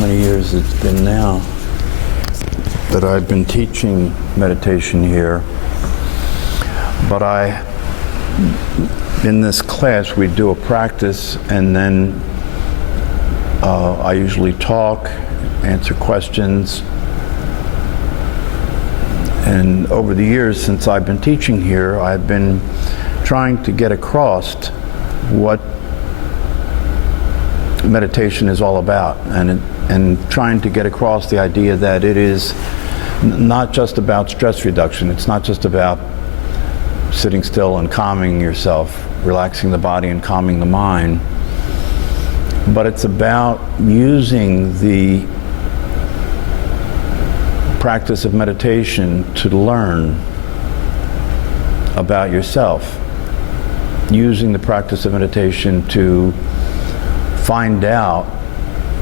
many years it's been now that I've been teaching meditation here. But in this class, we do a practice, and then I usually talk, answer questions. And over the years since I've been teaching here, I've been trying to get across what meditation is all about, and trying to get across the idea that it is not just about stress reduction. It's not just about sitting still and calming yourself, relaxing the body and calming the mind, but it's about using the practice of meditation to learn about yourself, using the practice of meditation to find out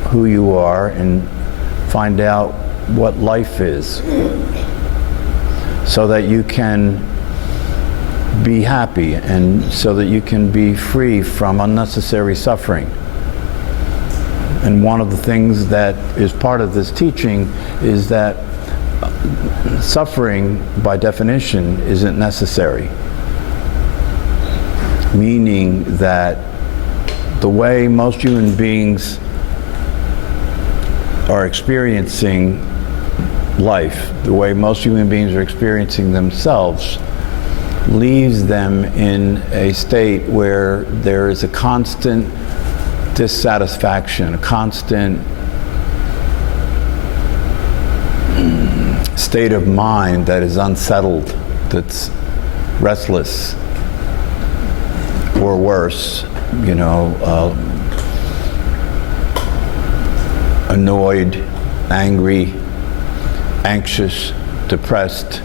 who you are and find out what life is, so that you can be happy and so that you can be free from unnecessary suffering. And one of the things that is part of this teaching is that suffering, by definition, isn't necessary. Meaning that the way most human beings are experiencing life, the way most human beings are experiencing themselves, leaves them in a state where there is a constant dissatisfaction, a constant state of mind that is unsettled, that's restless, or worse, annoyed, angry, anxious, depressed.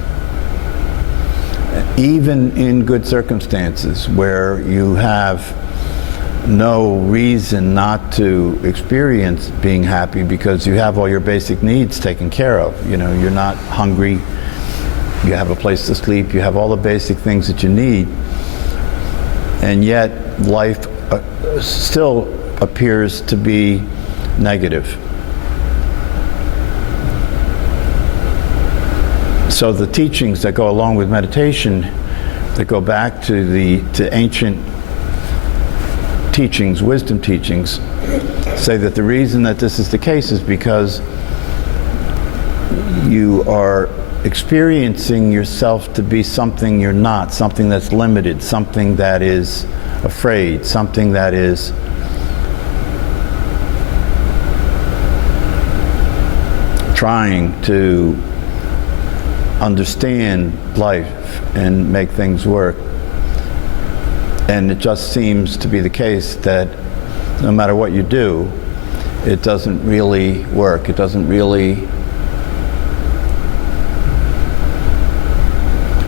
Even in good circumstances where you have no reason not to experience being happy because you have all your basic needs taken care of. You're not hungry, you have a place to sleep, you have all the basic things that you need, and yet life still appears to be negative. So the teachings that go along with meditation, that go back to ancient teachings, wisdom teachings, say that the reason that this is the case is because you are experiencing yourself to be something you're not, something that's limited, something that is afraid, something that is trying to understand life and make things work. And it just seems to be the case that no matter what you do, it doesn't really work. It doesn't really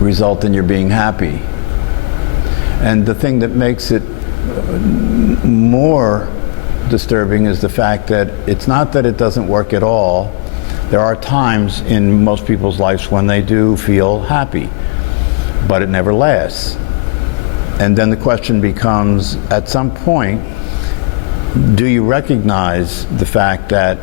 result in your being happy. And the thing that makes it more disturbing is the fact that it's not that it doesn't work at all. There are times in most people's lives when they do feel happy, but it never lasts. And then the question becomes, at some point, do you recognize the fact that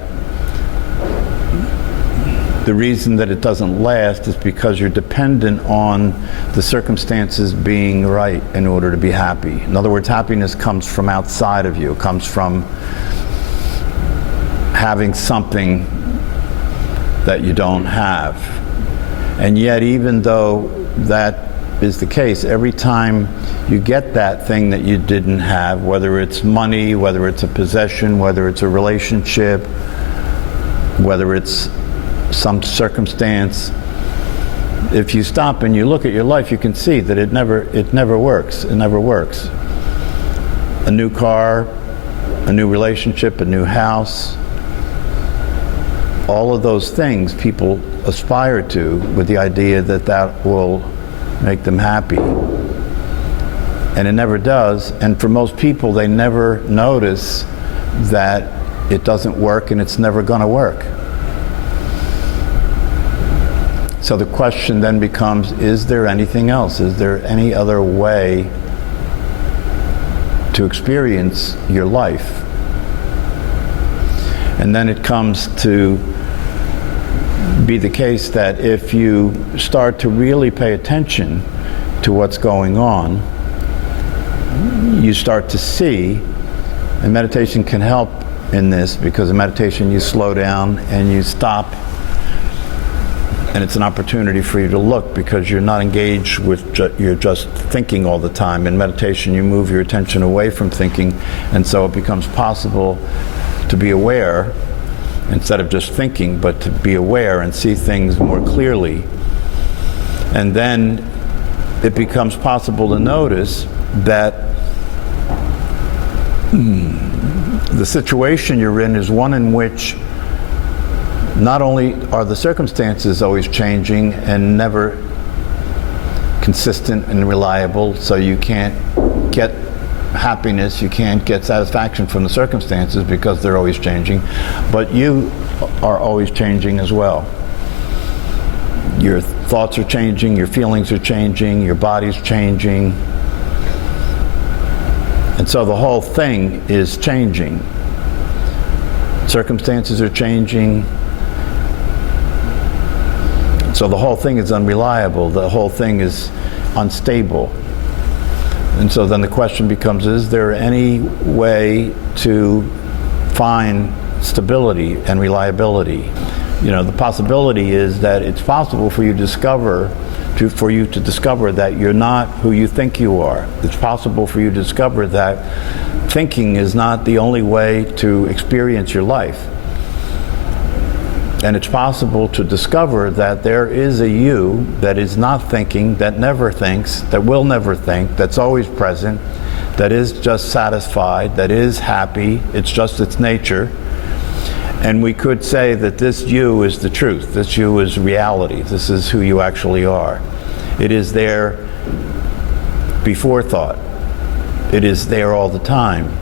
the reason that it doesn't last is because you're dependent on the circumstances being right in order to be happy? In other words, happiness comes from outside of you. It comes from having something that you don't have. And yet, even though that is the case, every time you get that thing that you didn't have, whether it's money, whether it's a possession, whether it's a relationship, whether it's some circumstance, if you stop and you look at your life, you can see that it never works. It never works. A new car, a new relationship, a new house, all of those things people aspire to with the idea that that will make them happy. And it never does. And for most people, they never notice that it doesn't work and it's never going to work. So the question then becomes, is there anything else? Is there any other way to experience your life? And then it comes to be the case that if you start to really pay attention to what's going on, you start to see, and meditation can help in this, because in meditation you slow down and you stop, and it's an opportunity for you to look, because you're not engaged with you're just thinking all the time. In meditation you move your attention away from thinking, and so it becomes possible to be aware instead of just thinking, but to be aware and see things more clearly. And then it becomes possible to notice that the situation you're in is one in which not only are the circumstances always changing and never consistent and reliable, so you can't get happiness, you can't get satisfaction from the circumstances because they're always changing, but you are always changing as well. Your thoughts are changing, your feelings are changing, your body's changing. And so the whole thing is changing. Circumstances are changing. So the whole thing is unreliable. The whole thing is unstable. And so then the question becomes, is there any way to find stability and reliability? You know, the possibility is that it's possible for you to discover that you're not who you think you are. It's possible for you to discover that thinking is not the only way to experience your life. And it's possible to discover that there is a you that is not thinking, that never thinks, that will never think, that's always present, that is just satisfied, that is happy, it's just its nature. And we could say that this you is the truth, this you is reality, this is who you actually are. It is there before thought. It is there all the time.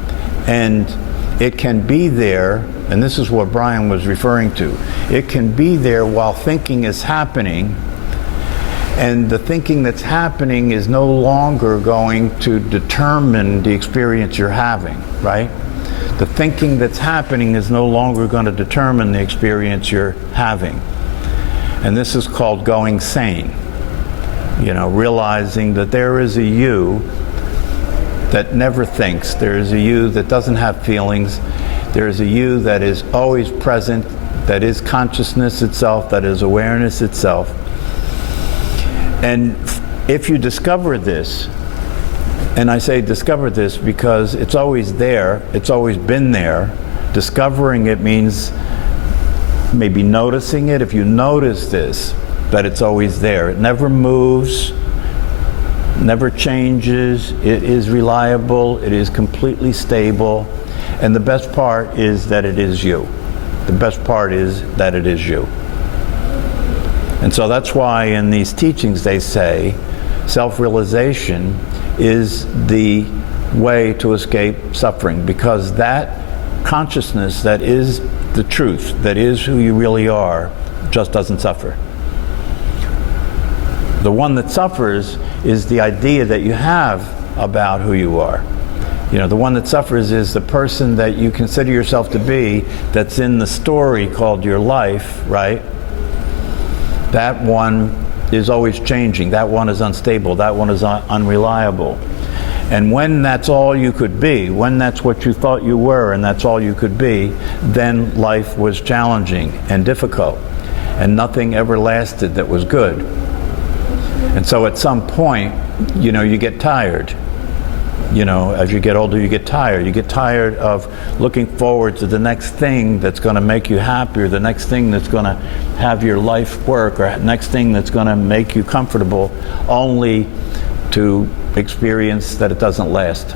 And it can be there, and this is what Brian was referring to, it can be there while thinking is happening, and the thinking that's happening is no longer going to determine the experience you're having, right? The thinking that's happening is no longer going to determine the experience you're having. And this is called going sane. You know, realizing that there is a you that never thinks, there is a you that doesn't have feelings, there is a you that is always present, that is consciousness itself, that is awareness itself. And if you discover this, and I say discover this because it's always there, it's always been there. Discovering it means maybe noticing it. If you notice this, that it's always there. It never moves, never changes, it is reliable, it is completely stable, and the best part is that it is you. The best part is that it is you. And so that's why in these teachings they say self-realization is the way to escape suffering, because that consciousness that is the truth, that is who you really are, just doesn't suffer. The one that suffers is the idea that you have about who you are. You know, the one that suffers is the person that you consider yourself to be, that's in the story called your life, right? That one is always changing. That one is unstable. That one is unreliable. And when that's all you could be, when that's what you thought you were and that's all you could be, then life was challenging and difficult. And nothing ever lasted that was good. And so at some point, you know, you get tired. You know, as you get older, you get tired. You get tired of looking forward to the next thing that's going to make you happy, or the next thing that's going to have your life work, or next thing that's going to make you comfortable, only to experience that it doesn't last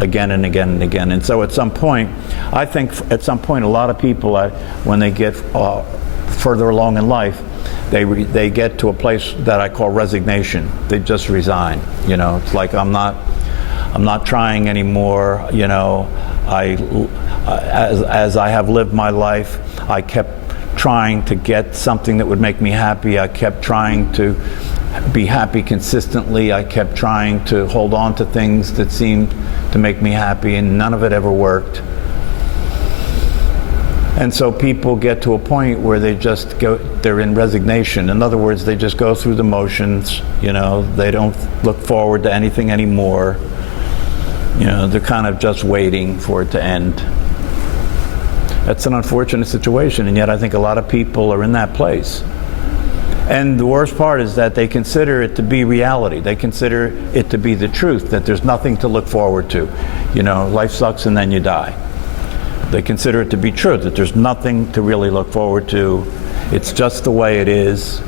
again and again and again. And so at some point, I think at some point a lot of people, when they get further along in life, they get to a place that I call resignation. They just resign. You know, it's like I'm not trying anymore. You know, as I have lived my life, I kept trying to get something that would make me happy. I kept trying to be happy consistently. I kept trying to hold on to things that seemed to make me happy, and none of it ever worked. And so people get to a point where they're in resignation. In other words, they just go through the motions, they don't look forward to anything anymore. They're kind of just waiting for it to end. That's an unfortunate situation, and yet I think a lot of people are in that place. And the worst part is that they consider it to be reality. They consider it to be the truth, that there's nothing to look forward to. Life sucks and then you die. They consider it to be true, that there's nothing to really look forward to. It's just the way it is.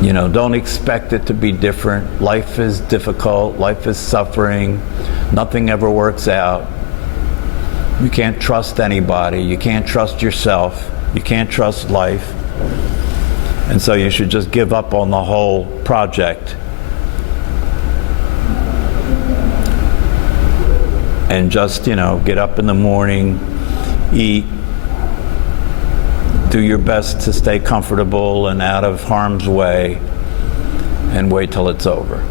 Don't expect it to be different. Life is difficult. Life is suffering. Nothing ever works out. You can't trust anybody. You can't trust yourself. You can't trust life. And so you should just give up on the whole project. And just, get up in the morning, eat, do your best to stay comfortable and out of harm's way, and wait till it's over.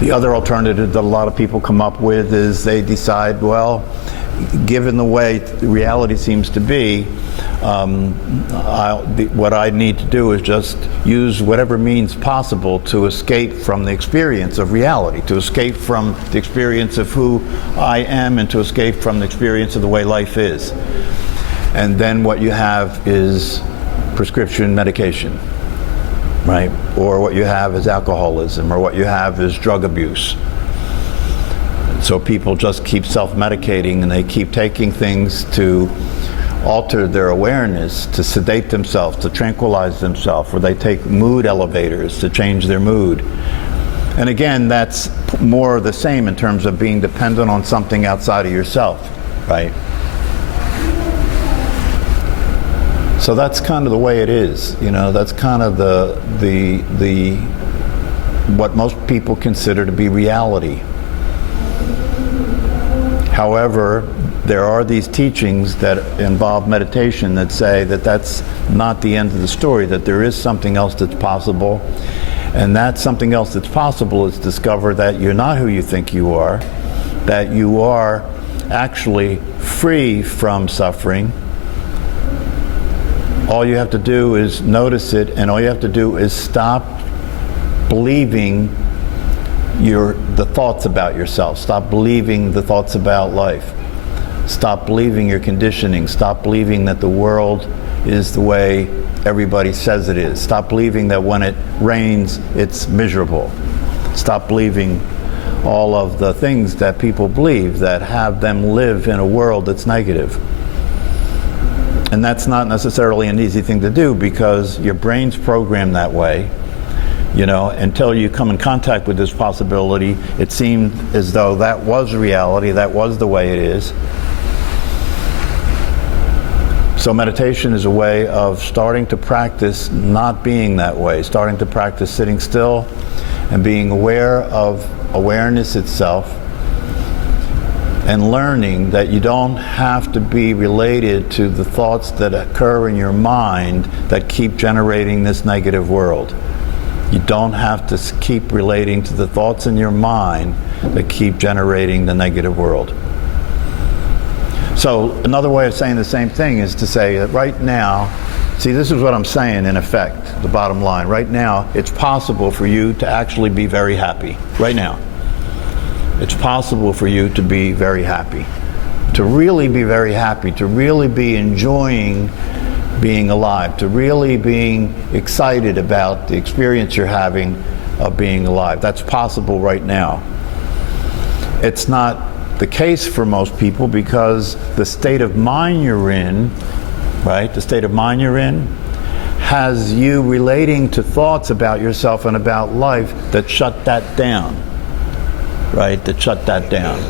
The other alternative that a lot of people come up with is they decide, well, given the way reality seems to be, what I need to do is just use whatever means possible to escape from the experience of reality, to escape from the experience of who I am, and to escape from the experience of the way life is. And then what you have is prescription medication, right? Or what you have is alcoholism, or what you have is drug abuse. So people just keep self-medicating, and they keep taking things to alter their awareness, to sedate themselves, to tranquilize themselves, or they take mood elevators to change their mood. And again, that's more of the same in terms of being dependent on something outside of yourself, right? So that's kind of the way it is, that's kind of the what most people consider to be reality. However, there are these teachings that involve meditation that say that that's not the end of the story, that there is something else that's possible. And that something else that's possible is discover that you're not who you think you are, that you are actually free from suffering. All you have to do is notice it, and all you have to do is stop believing the thoughts about yourself. Stop believing the thoughts about life. Stop believing your conditioning. Stop believing that the world is the way everybody says it is. Stop believing that when it rains, it's miserable. Stop believing all of the things that people believe that have them live in a world that's negative. And that's not necessarily an easy thing to do, because your brain's programmed that way. Until you come in contact with this possibility, it seemed as though that was reality, that was the way it is. So meditation is a way of starting to practice not being that way, starting to practice sitting still and being aware of awareness itself, and learning that you don't have to be related to the thoughts that occur in your mind that keep generating this negative world. You don't have to keep relating to the thoughts in your mind that keep generating the negative world. So another way of saying the same thing is to say that right now, see, this is what I'm saying in effect, the bottom line. Right now, it's possible for you to actually be very happy. Right now. It's possible for you to be very happy. To really be very happy, to really be enjoying being alive, to really being excited about the experience you're having of being alive. That's possible right now. It's not the case for most people, because the state of mind you're in, right, the state of mind you're in has you relating to thoughts about yourself and about life that shut that down, right, that shut that down.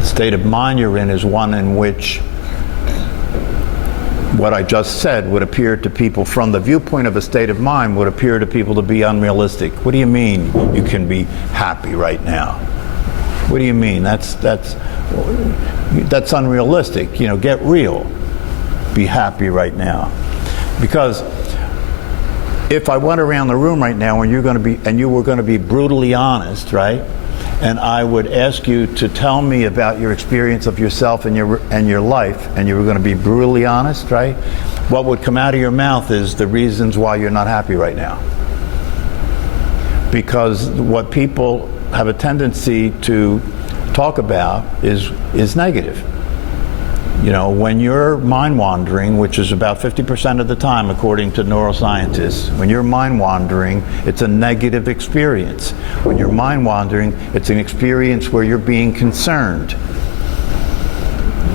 The state of mind you're in is one in which what I just said would appear to people, from the viewpoint of a state of mind, would appear to people to be unrealistic. What do you mean you can be happy right now? What do you mean? That's unrealistic. Get real. Be happy right now. Because if I went around the room right now and you were going to be brutally honest, right? and I would ask you to tell me about your experience of yourself and your life, and you were going to be brutally honest, right? What would come out of your mouth is the reasons why you're not happy right now. Because what people have a tendency to talk about is negative. You know, when you're mind wandering, which is about 50% of the time according to neuroscientists, when you're mind wandering, it's a negative experience. When you're mind wandering, it's an experience where you're being concerned.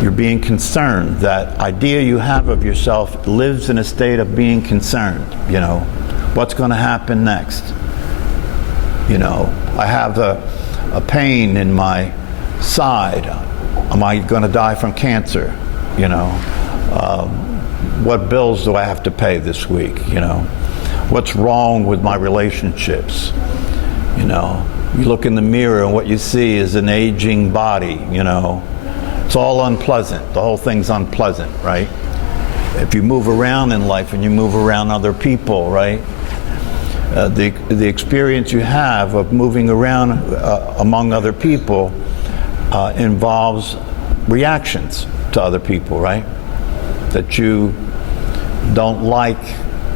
You're being concerned. That idea you have of yourself lives in a state of being concerned. You know, what's going to happen next? You know, I have a pain in my side. Am I going to die from cancer? You know, what bills do I have to pay this week? You know, what's wrong with my relationships? You know, you look in the mirror and what you see is an aging body. You know, it's all unpleasant. The whole thing's unpleasant, right? If you move around in life and you move around other people, right? The experience you have of moving around among other people involves reactions to other people, right? That you don't like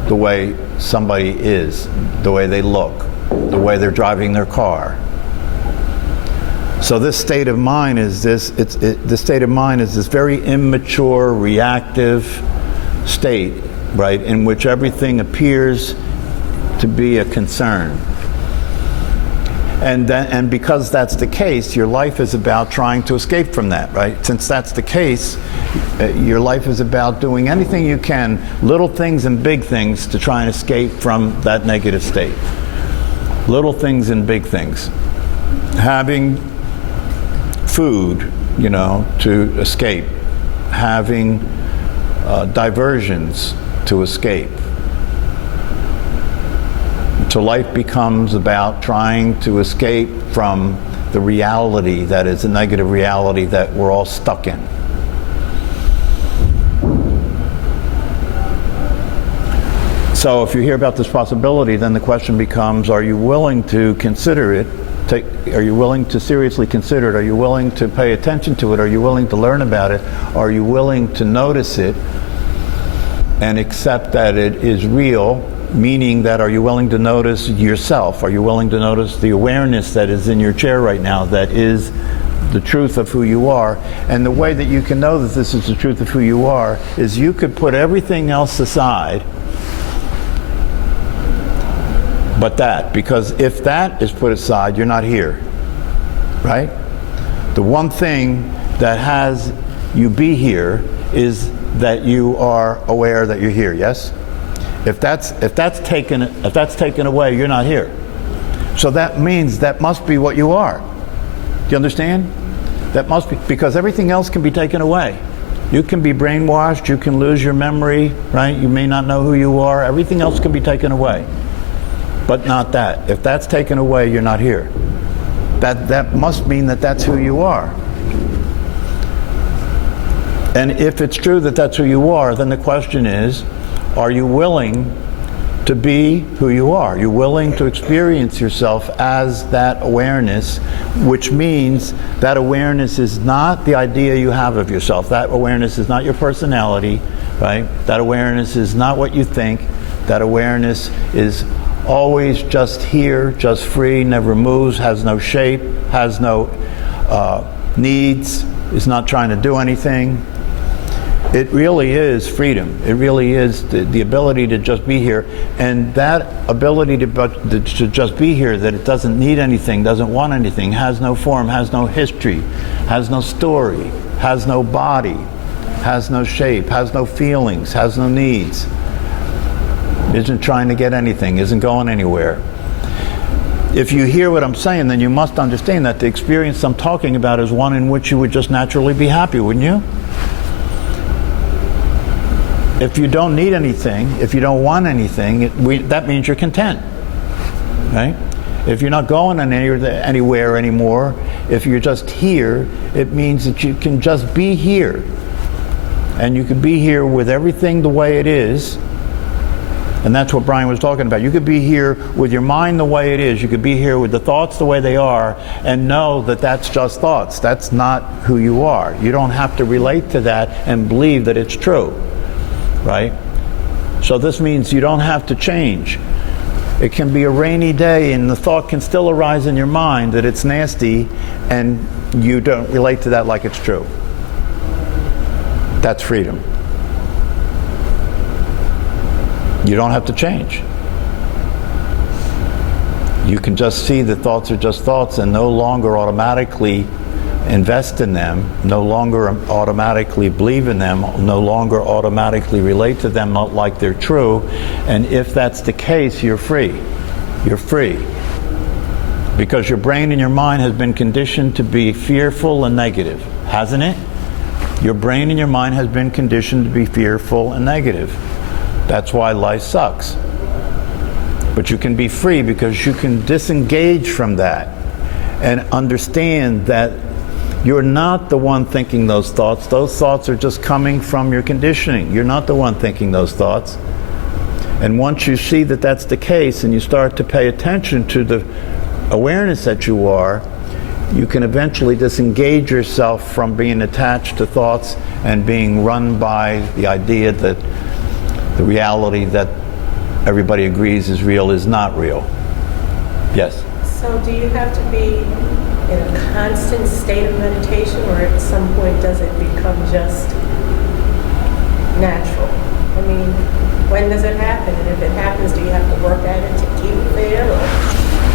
the way somebody is, the way they look, the way they're driving their car. So this state of mind is this very immature, reactive state, right, in which everything appears to be a concern. And because that's the case, your life is about trying to escape from that, right? Since that's the case, your life is about doing anything you can, little things and big things, to try and escape from that negative state. Little things and big things. Having food, you know, to escape. Having diversions to escape. So life becomes about trying to escape from the reality that is a negative reality that we're all stuck in. So if you hear about this possibility, then the question becomes, are you willing to consider it? Are you willing to seriously consider it? Are you willing to pay attention to it? Are you willing to learn about it? Are you willing to notice it and accept that it is real? Meaning that, are you willing to notice yourself? Are you willing to notice the awareness that is in your chair right now, that is the truth of who you are? And the way that you can know that this is the truth of who you are is you could put everything else aside but that, because if that is put aside, you're not here, right? The one thing that has you be here is that you are aware that you're here, yes? If that's taken away, you're not here. So that means that must be what you are. Do you understand? That must be, because everything else can be taken away. You can be brainwashed, you can lose your memory, right? You may not know who you are. Everything else can be taken away. But not that. If that's taken away, you're not here. That must mean that that's who you are. And if it's true that that's who you are, then the question is, are you willing to be who you are? Are you willing to experience yourself as that awareness, which means that awareness is not the idea you have of yourself. That awareness is not your personality, right? That awareness is not what you think. That awareness is always just here, just free, never moves, has no shape, has no needs, is not trying to do anything. It really is freedom. It really is the ability to just be here. And that ability to just be here, that it doesn't need anything, doesn't want anything, has no form, has no history, has no story, has no body, has no shape, has no feelings, has no needs, isn't trying to get anything, isn't going anywhere. If you hear what I'm saying, then you must understand that the experience I'm talking about is one in which you would just naturally be happy, wouldn't you? If you don't need anything, if you don't want anything, that means you're content, right? If you're not going anywhere anymore, if you're just here, it means that you can just be here. And you can be here with everything the way it is, And that's what Brian was talking about. You could be here with your mind the way it is. You could be here with the thoughts the way they are and know that that's just thoughts. That's not who you are. You don't have to relate to that and believe that it's true, right? So this means you don't have to change. It can be a rainy day and the thought can still arise in your mind that it's nasty and you don't relate to that like it's true. That's freedom. You don't have to change. You can just see that thoughts are just thoughts and no longer automatically invest in them, no longer automatically believe in them, no longer automatically relate to them not like they're true. And if that's the case, you're free. You're free. Because your brain and your mind has been conditioned to be fearful and negative, hasn't it? Your brain and your mind has been conditioned to be fearful and negative. That's why life sucks. But you can be free because you can disengage from that and understand that you're not the one thinking those thoughts. Those thoughts are just coming from your conditioning. You're not the one thinking those thoughts. And once you see that that's the case and you start to pay attention to the awareness that you are, you can eventually disengage yourself from being attached to thoughts and being run by the idea that the reality that everybody agrees is real is not real. Yes? So do you have to be in a constant state of meditation, or at some point does it become just natural? I mean, when does it happen? And if it happens, do you have to work at it to keep it there? Or?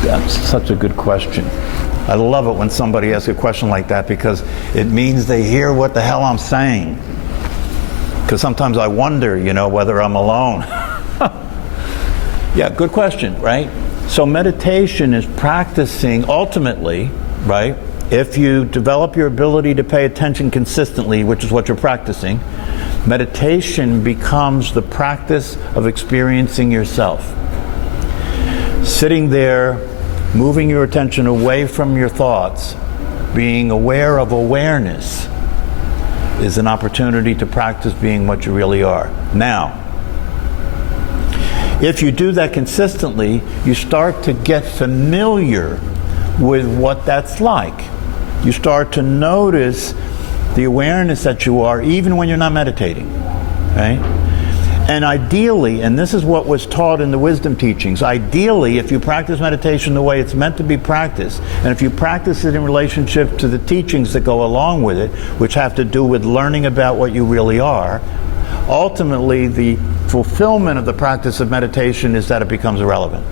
That's such a good question. I love it when somebody asks a question like that because it means they hear what the hell I'm saying. Because sometimes I wonder, whether I'm alone. Yeah, good question, right? So meditation is practicing ultimately, right? If you develop your ability to pay attention consistently, which is what you're practicing, meditation becomes the practice of experiencing yourself. Sitting there, moving your attention away from your thoughts, being aware of awareness, is an opportunity to practice being what you really are. Now, if you do that consistently, you start to get familiar with what that's like. You start to notice the awareness that you are even when you're not meditating, right? And ideally, and this is what was taught in the wisdom teachings, ideally, if you practice meditation the way it's meant to be practiced, and if you practice it in relationship to the teachings that go along with it, which have to do with learning about what you really are, ultimately the fulfillment of the practice of meditation is that it becomes irrelevant.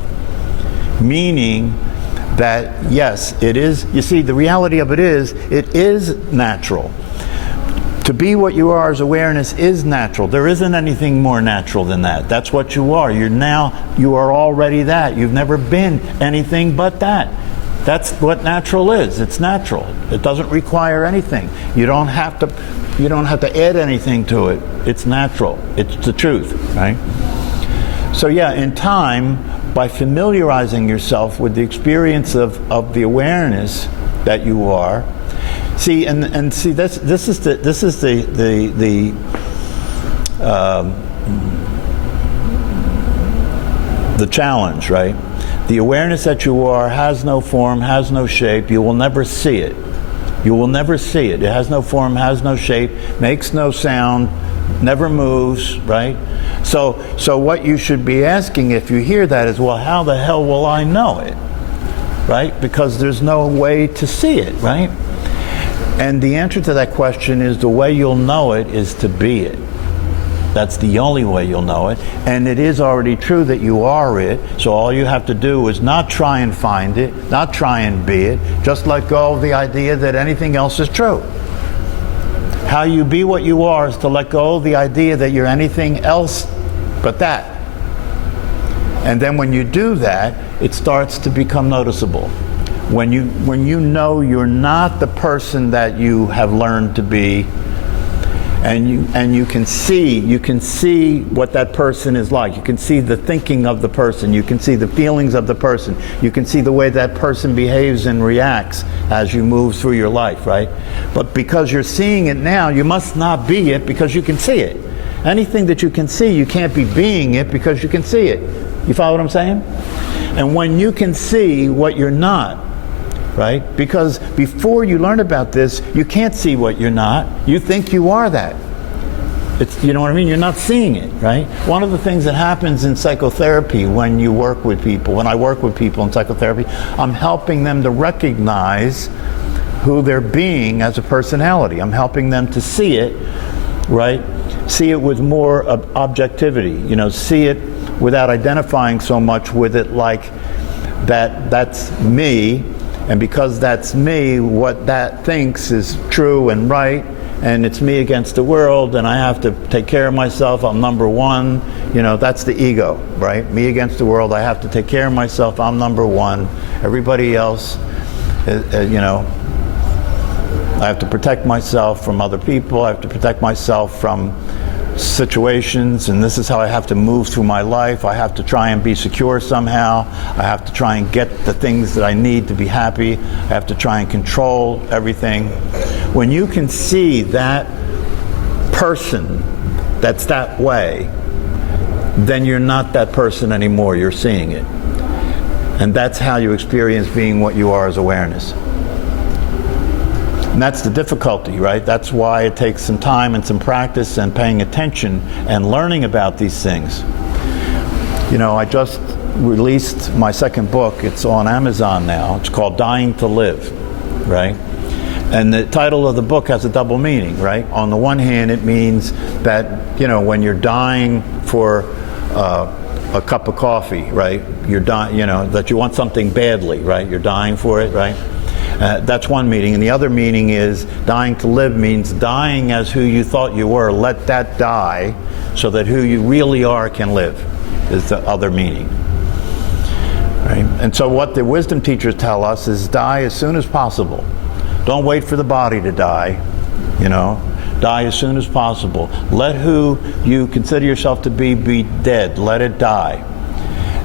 Meaning that, yes, it is, you see, the reality of it is natural. To be what you are as awareness is natural. There isn't anything more natural than that. That's what you are. You are already that. You've never been anything but that. That's what natural is. It's natural. It doesn't require anything. You don't have to add anything to it. It's natural. It's the truth, right? So yeah, in time, by familiarizing yourself with the experience of the awareness that you are, see, and see, this is the challenge, right? The awareness that you are has no form, has no shape. You will never see it. You will never see it. It has no form, has no shape, makes no sound, never moves, right? So what you should be asking if you hear that is, well, how the hell will I know it, right? Because there's no way to see it, right? And the answer to that question is the way you'll know it is to be it. That's the only way you'll know it. And it is already true that you are it. So all you have to do is not try and find it, not try and be it. Just let go of the idea that anything else is true. How you be what you are is to let go of the idea that you're anything else but that. And then when you do that, it starts to become noticeable. When you know you're not the person that you have learned to be, and you can see what that person is like. You can see the thinking of the person. You can see the feelings of the person. You can see the way that person behaves and reacts as you move through your life, right? But because you're seeing it now, you must not be it because you can see it. Anything that you can see, you can't be being it because you can see it. You follow what I'm saying? And when you can see what you're not, right? Because before you learn about this, you can't see what you're not. You think you are that. It's, you know what I mean? You're not seeing it, right? One of the things that happens in psychotherapy when you work with people, when I work with people in psychotherapy, I'm helping them to recognize who they're being as a personality. I'm helping them to see it, right? See it with more objectivity, you know, see it without identifying so much with it like that's me, and because that's me, what that thinks is true and right, and it's me against the world, and I have to take care of myself, I'm number one, you know, that's the ego, right? Me against the world, I have to take care of myself, I'm number one, everybody else, you know, I have to protect myself from other people, I have to protect myself from situations, and this is how I have to move through my life. I have to try and be secure somehow. I have to try and get the things that I need to be happy. I have to try and control everything. When you can see that person that's that way, then you're not that person anymore. You're seeing it. And that's how you experience being what you are as awareness. And that's the difficulty, right? That's why it takes some time and some practice and paying attention and learning about these things. You know, I just released my second book. It's on Amazon now. It's called Dying to Live, right? And the title of the book has a double meaning, right? On the one hand, it means that, you know, when you're dying for a cup of coffee, right? You're dying, you know, that you want something badly, right? You're dying for it, right? That's one meaning. And the other meaning is dying to live means dying as who you thought you were. Let that die so that who you really are can live, is the other meaning. Right? And so what the wisdom teachers tell us is die as soon as possible. Don't wait for the body to die, you know. Die as soon as possible. Let who you consider yourself to be dead. Let it die.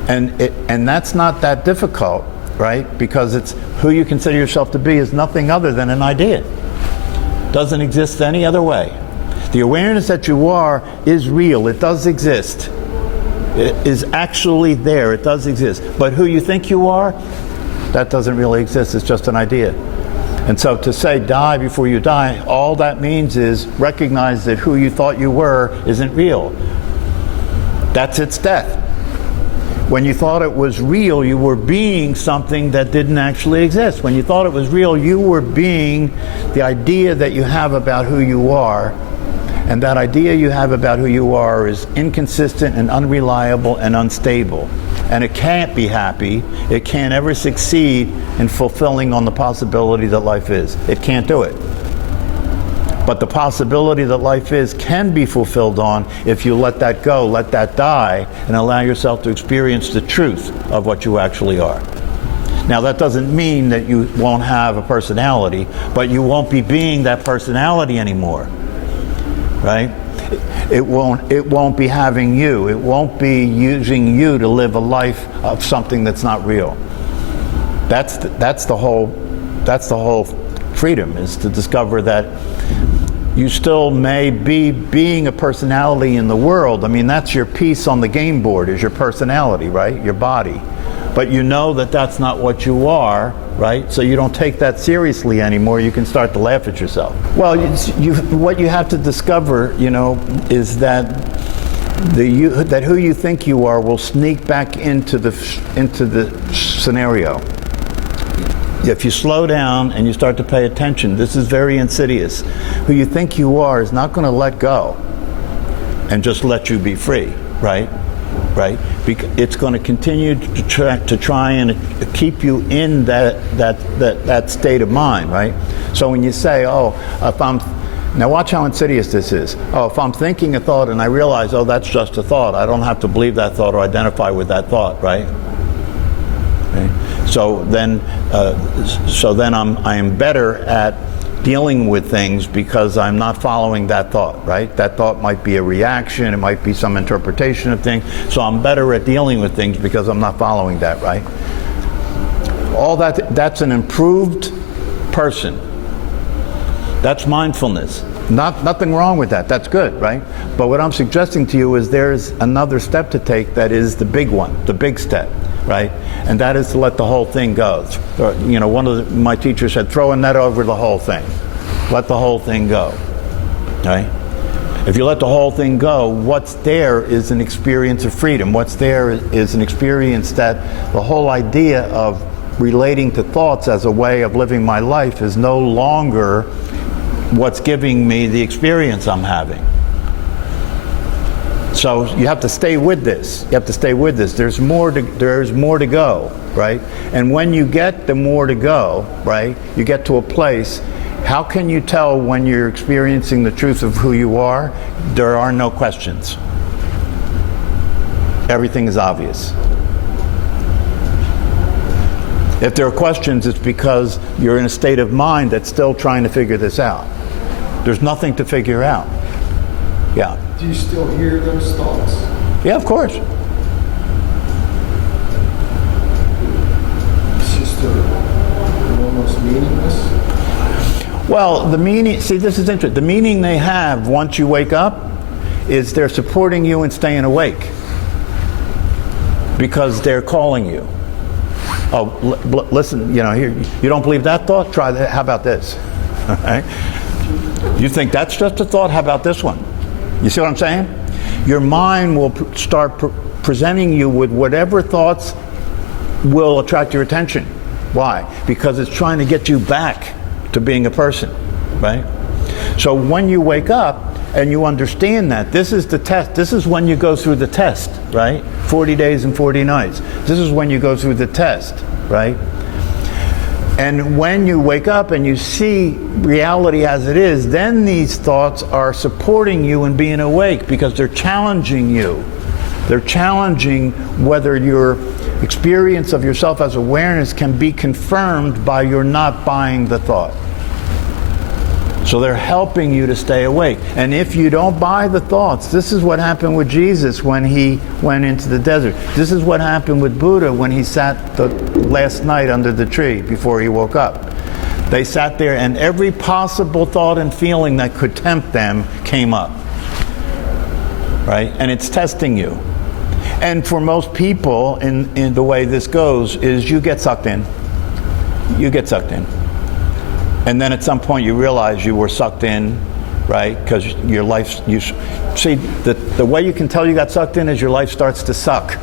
And that's not that difficult, right? Because it's who you consider yourself to be is nothing other than an idea. Doesn't exist any other way. The awareness that you are is real. It does exist. It is actually there. It does exist. But who you think you are, that doesn't really exist. It's just an idea. And so to say die before you die, all that means is recognize that who you thought you were isn't real. That's its death. When you thought it was real, you were being something that didn't actually exist. When you thought it was real, you were being the idea that you have about who you are. And that idea you have about who you are is inconsistent and unreliable and unstable. And it can't be happy. It can't ever succeed in fulfilling on the possibility that life is. It can't do it. But the possibility that life is can be fulfilled on if you let that go, let that die, and allow yourself to experience the truth of what you actually are. Now that doesn't mean that you won't have a personality, but you won't be being that personality anymore, right? It won't be having you. It won't be using you to live a life of something that's not real. That's the whole freedom, is to discover that you still may be being a personality in the world. I mean, that's your piece on the game board, is your personality, right? Your body. But you know that that's not what you are, right? So you don't take that seriously anymore. You can start to laugh at yourself. Well, what you have to discover, you know, is that that who you think you are will sneak back into the scenario. If you slow down and you start to pay attention, this is very insidious. Who you think you are is not going to let go and just let you be free, right? Right? It's going to continue to try and keep you in that state of mind, right? So when you say, oh, now watch how insidious this is. Oh, if I'm thinking a thought and I realize, oh, that's just a thought, I don't have to believe that thought or identify with that thought, right? Okay. So then I am better at dealing with things because I'm not following that thought, right? That thought might be a reaction, it might be some interpretation of things, so I'm better at dealing with things because I'm not following that, right? All that's an improved person. That's mindfulness. Nothing wrong with that. That's good, right? But what I'm suggesting to you is there's another step to take that is the big one, the big step, right? And that is to let the whole thing go. One of my teachers said, throw a net over the whole thing. Let the whole thing go, right? If you let the whole thing go, what's there is an experience of freedom. What's there is an experience that the whole idea of relating to thoughts as a way of living my life is no longer what's giving me the experience I'm having. So you have to stay with this. You have to stay with this. There's more to go, right? And when you get the more to go, right, you get to a place. How can you tell when you're experiencing the truth of who you are? There are no questions. Everything is obvious. If there are questions, it's because you're in a state of mind that's still trying to figure this out. There's nothing to figure out. Yeah. Do you still hear those thoughts? Yeah, of course. It's just almost meaningless. Well, the meaning, see, this is interesting. The meaning they have once you wake up is they're supporting you in staying awake because they're calling you. Oh, listen, here, you don't believe that thought? Try that. How about this? All right? You think that's just a thought? How about this one? You see what I'm saying? Your mind will start presenting you with whatever thoughts will attract your attention. Why? Because it's trying to get you back to being a person, right? So when you wake up and you understand that, this is the test. This is when you go through the test, right? 40 days and 40 nights. This is when you go through the test, right? And when you wake up and you see reality as it is, then these thoughts are supporting you in being awake because they're challenging you. They're challenging whether your experience of yourself as awareness can be confirmed by your not buying the thought. So they're helping you to stay awake. And if you don't buy the thoughts, this is what happened with Jesus when he went into the desert. This is what happened with Buddha when he sat the last night under the tree before he woke up. They sat there and every possible thought and feeling that could tempt them came up. Right? And it's testing you. And for most people, in the way this goes, is you get sucked in. You get sucked in. And then at some point you realize you were sucked in, right? Because your life, see, the way you can tell you got sucked in is your life starts to suck.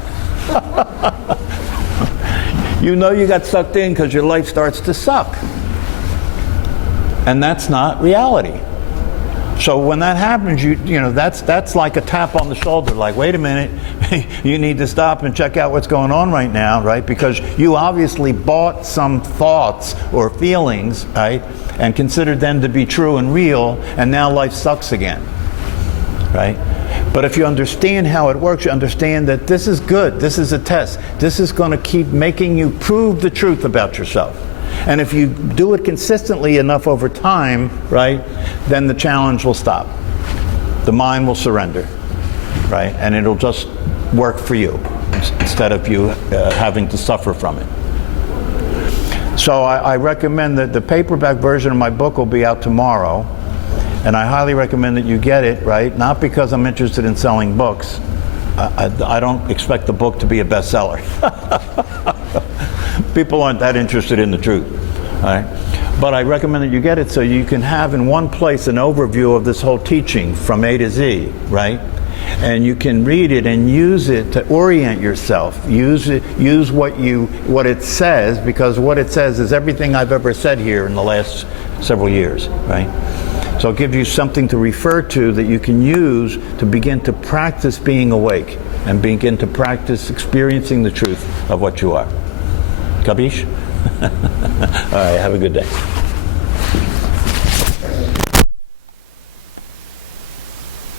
You know you got sucked in because your life starts to suck. And that's not reality. So when that happens, that's like a tap on the shoulder, like, wait a minute, you need to stop and check out what's going on right now, right? Because you obviously bought some thoughts or feelings, right, and considered them to be true and real, and now life sucks again, right? But if you understand how it works, you understand that this is good, this is a test, this is going to keep making you prove the truth about yourself. And if you do it consistently enough over time, right, then the challenge will stop. The mind will surrender, right? And it'll just work for you instead of you having to suffer from it. So I recommend that the paperback version of my book will be out tomorrow. And I highly recommend that you get it, right? Not because I'm interested in selling books. I don't expect the book to be a bestseller. People aren't that interested in the truth, right? But I recommend that you get it so you can have in one place an overview of this whole teaching from A to Z, right? And you can read it and use it to orient yourself. Use what it says, because what it says is everything I've ever said here in the last several years, right? So it gives you something to refer to that you can use to begin to practice being awake and begin to practice experiencing the truth of what you are. Kabish? All right, have a good day.